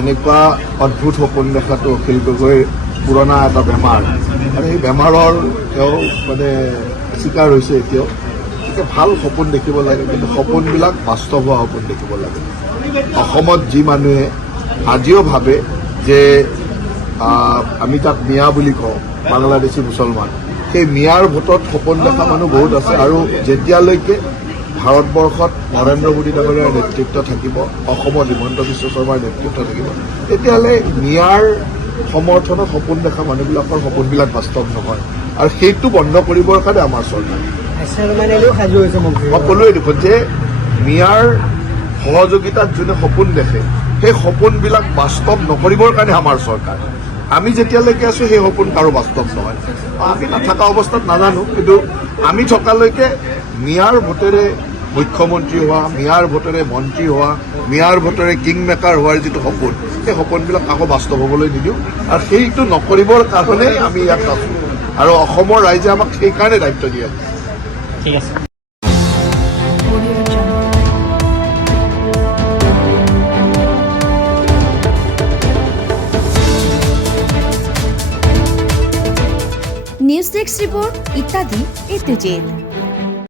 এনেকুৱা অদ্ভুত সপোন দেখাটো অখিল গগৈৰ পুৰণা এটা বেমাৰ আৰু সেই বেমাৰৰ তেওঁ মানে চিকাৰ হৈছে এতিয়াও। ভাল সপোন দেখিব লাগে, কিন্তু সপোনবিলাক বাস্তৱ হোৱা সপোন দেখিব লাগে। অসমত যি মানুহে আজিও ভাবে যে আমি তাক মিয়া বুলি কওঁ, বাংলাদেশী মুছলমান, সেই মিয়াৰ ভোটত সপোন দেখা মানুহ বহুত আছে। আৰু যেতিয়ালৈকে ভাৰতবৰ্ষত নৰেন্দ্ৰ মোদী ডাঙৰীয়াৰ নেতৃত্ব থাকিব, অসমত হিমন্ত বিশ্ব শৰ্মাৰ নেতৃত্ব থাকিব, তেতিয়াহ'লে মিয়াৰ সমৰ্থনত সপোন দেখা মানুহবিলাকৰ সপোনবিলাক বাস্তৱ নহয়। আৰু সেইটো বন্ধ কৰিবৰ কাৰণে আমাৰ চৰকাৰ। মই ক'লোৱেই দেখোন যে মিয়াৰ সহযোগিতাত যোনে সপোন দেখে, সেই সপোনবিলাক বাস্তৱ নকৰিবৰ কাৰণে আমাৰ চৰকাৰ। আমি যেতিয়ালৈকে আছো সেই সপোন কাৰো বাস্তৱ নহয়। আমি নাথাকা অৱস্থাত নাজানো, কিন্তু আমি থকালৈকে মিয়াৰ ভোটেৰে মুখ্যমন্ত্ৰী হোৱা, মিয়াৰ ভোটেৰে মন্ত্ৰী হোৱা, মিয়াৰ ভোটেৰে কিং মেকাৰ হোৱাৰ যিটো সপোন, সেই সপোনবিলাক আকৌ বাস্তৱ হ'বলৈ নিদিওঁ। আৰু সেইটো নকৰিবৰ কাৰণেই আমি ইয়াত আছো, আৰু অসমৰ ৰাইজে আমাক সেইকাৰণে দায়িত্ব দিয়ে। ঠিক আছে। নিউজ ডেস্ক ৰিপোৰ্ট ইত্যাদি A to Z।